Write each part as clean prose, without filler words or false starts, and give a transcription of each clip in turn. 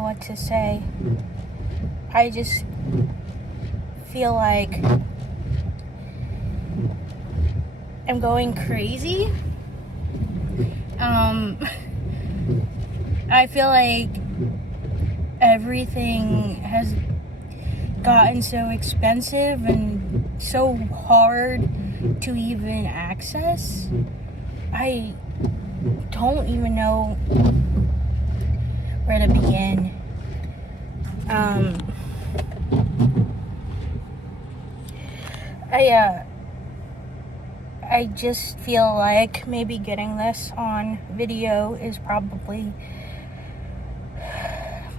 know what to say. I just feel like I'm going crazy. I feel like everything has gotten so expensive and so hard to even access. I don't even know where to begin. I just feel like maybe getting this on video is probably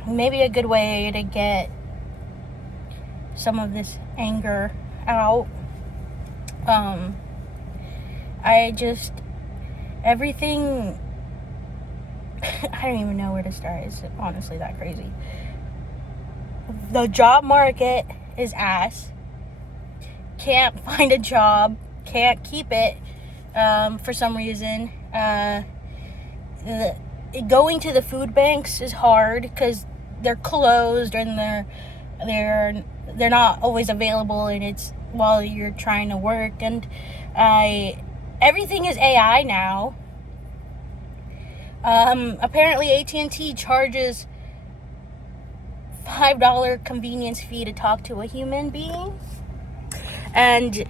maybe a good way to get some of this anger out. Everything, I don't even know where to start. It's honestly that crazy. The job market is ass. Can't find a job. Can't keep it for some reason. Going to the food banks is hard because they're closed and they're not always available, and it's while you're trying to work. And everything is AI now. Apparently AT&T charges $5 convenience fee to talk to a human being, and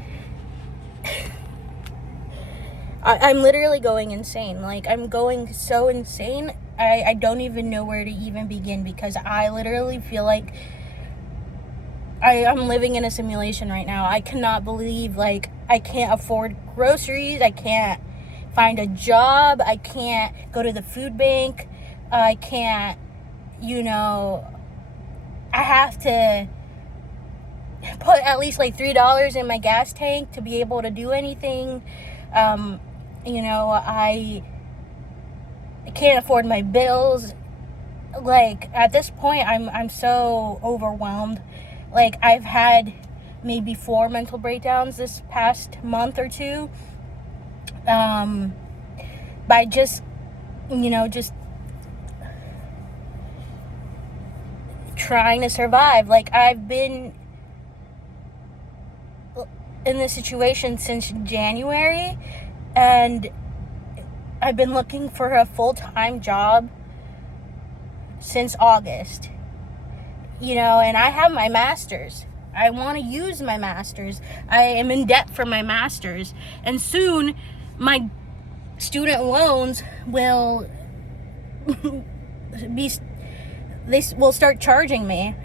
I'm literally going insane. Like, I'm going so insane. I don't even know where to even begin, because I literally feel like I'm living in a simulation right now. I cannot believe, like, I can't afford groceries. I can't find a job. I can't go to the food bank. I can't, I have to put at least like $3 in my gas tank to be able to do anything. I can't afford my bills. Like, at this point, I'm so overwhelmed. Like, I've had maybe 4 mental breakdowns this past month or two. By just trying to survive. Like, I've been in this situation since January, and I've been looking for a full-time job since August. And I have my master's. I want to use my master's. I am in debt for my master's, and soon my student loans will will start charging me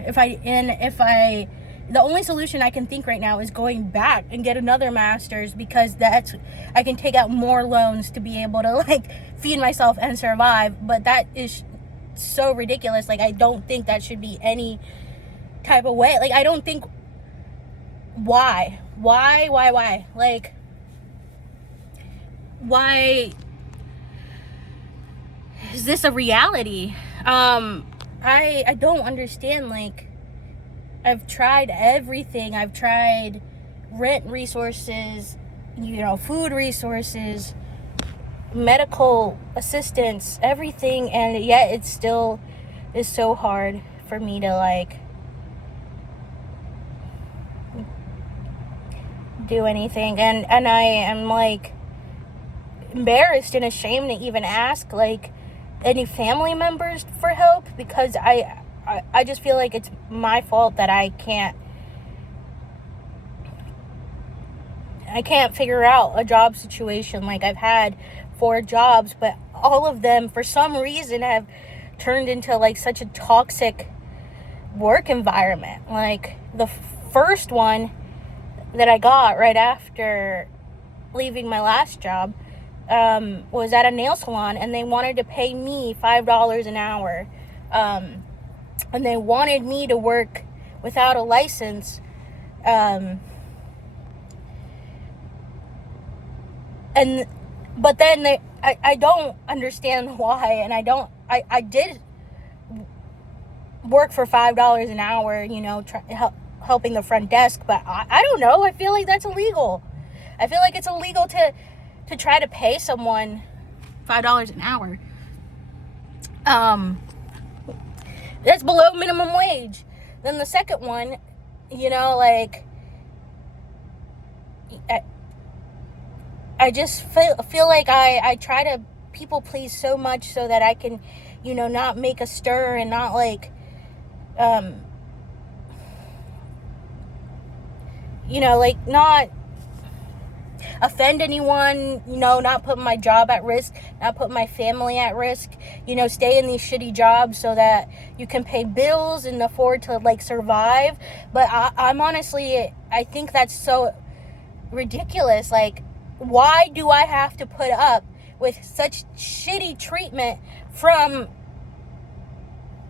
the only solution I can think right now is going back and get another master's, because I can take out more loans to be able to, like, feed myself and survive. But that is so ridiculous. Like, I don't think that should be any type of way. Like, I don't think, why? Like, why is this a reality? I don't understand. Like, I've tried everything. I've tried rent resources, food resources, medical assistance, everything, and yet it still is so hard for me to, like, do anything. And I am, like, embarrassed and ashamed to even ask, like, any family members for help, because I just feel like it's my fault that I can't figure out a job situation. Like, I've had 4 jobs, but all of them for some reason have turned into, like, such a toxic work environment. Like, the first one that I got right after leaving my last job was at a nail salon, and they wanted to pay me $5 an hour. And they wanted me to work without a license. But then I don't understand why. And I did work for $5 an hour, helping the front desk, but I don't know. I feel like that's illegal. I feel like it's illegal to try to pay someone $5 an hour. That's below minimum wage. Then the second one, you know, like, I just feel like I try to people please so much so that I can, you know, not make a stir and not like, you know, like not offend anyone, you know, not put my job at risk, not put my family at risk, you know, stay in these shitty jobs so that you can pay bills and afford to like survive. But I'm honestly, I think that's so ridiculous. Like, why do I have to put up with such shitty treatment from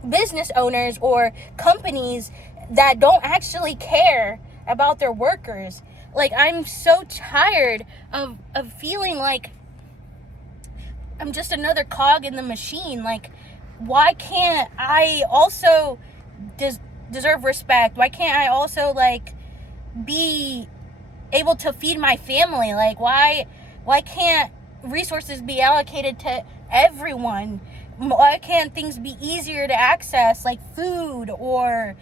business owners or companies that don't actually care about their workers? Like, I'm so tired of feeling like I'm just another cog in the machine. Like, why can't I also deserve respect? Why can't I also, like, be able to feed my family? Like, why can't resources be allocated to everyone? Why can't things be easier to access, like food or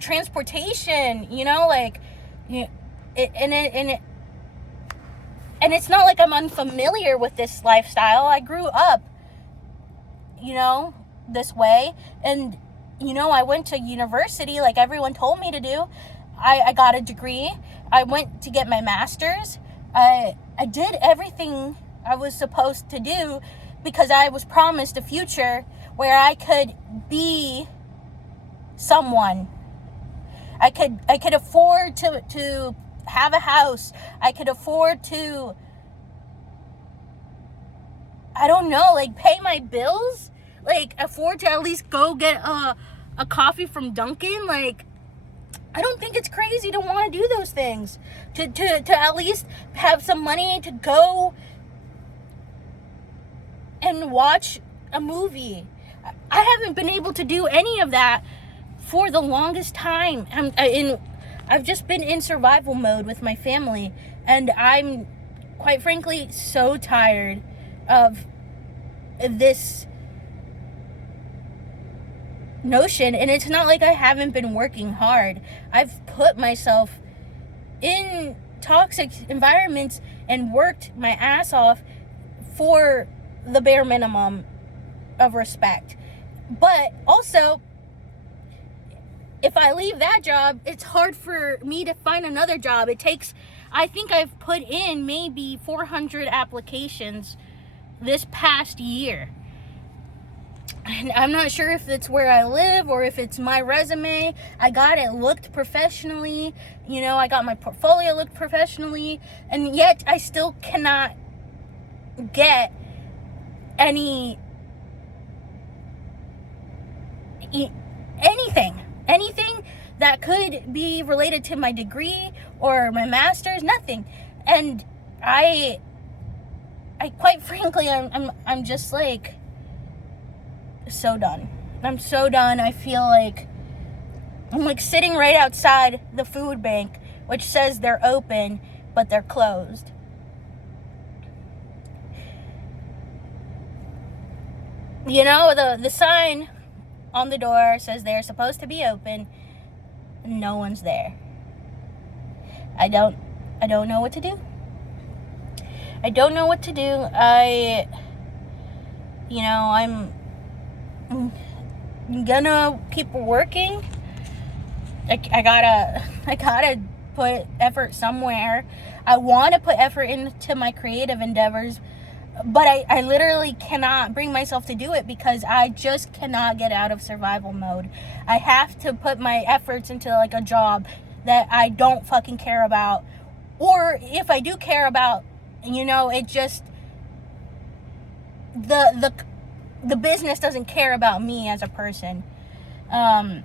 transportation? You know, like, you know, and it's not like I'm unfamiliar with this lifestyle. I grew up, you know, this way, and you know, I went to university like everyone told me to do. I got a degree. I went to get my master's. I did everything I was supposed to do because I was promised a future where I could be someone. I could afford to have a house. I could afford to, I don't know, like, pay my bills, like afford to at least go get a coffee from Dunkin'. Like, I don't think it's crazy to want to do those things, to at least have some money to go and watch a movie. I haven't been able to do any of that for the longest time. I've just been in survival mode with my family, and I'm quite frankly so tired of this notion. And it's not like I haven't been working hard. I've put myself in toxic environments and worked my ass off for the bare minimum of respect. But also, if I leave that job, it's hard for me to find another job. It takes, I think I've put in maybe 400 applications this past year. And I'm not sure if it's where I live or if it's my resume. I got it looked professionally. You know, I got my portfolio looked professionally. And yet I still cannot get anything that could be related to my degree or my master's. Nothing. And I quite frankly, I'm just like so done. I'm so done. I feel like I'm like sitting right outside the food bank, which says they're open, but they're closed. You know, the sign on the door says they're supposed to be open. No one's there. I don't know what to do. I don't know what to do. I'm gonna keep working. I gotta put effort somewhere. I want to put effort into my creative endeavors, but I literally cannot bring myself to do it because I just cannot get out of survival mode. I have to put my efforts into like a job that I don't fucking care about, or if I do care about, you know, it just the business doesn't care about me as a person. I'm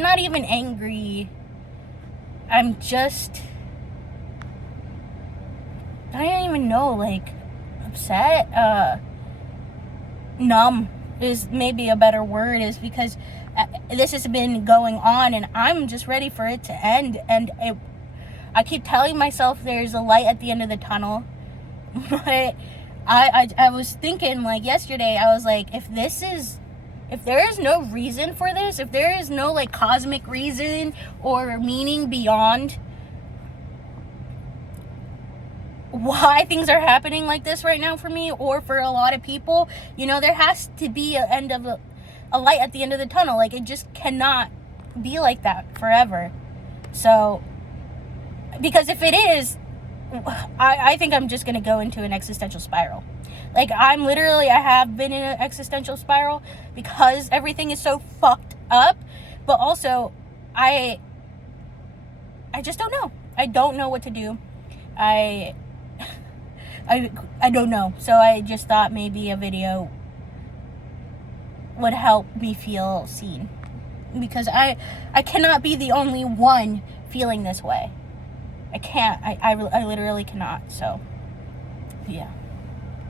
not even angry. I'm just, I don't even know, like, upset. Numb is maybe a better word, is because this has been going on and I'm just ready for it to end. And I keep telling myself there's a light at the end of the tunnel. But I was thinking, like, yesterday, I was like, if there is no reason for this, if there is no, like, cosmic reason or meaning beyond why things are happening like this right now for me or for a lot of people, you know, there has to be a light at the end of the tunnel. Like, it just cannot be like that forever. So, because if it is, I think I'm just going to go into an existential spiral. Like, I have been in an existential spiral because everything is so fucked up. But also, I just don't know. I don't know what to do. I don't know. So I just thought maybe a video would help me feel seen. Because I cannot be the only one feeling this way. I can't. I literally cannot. So, yeah.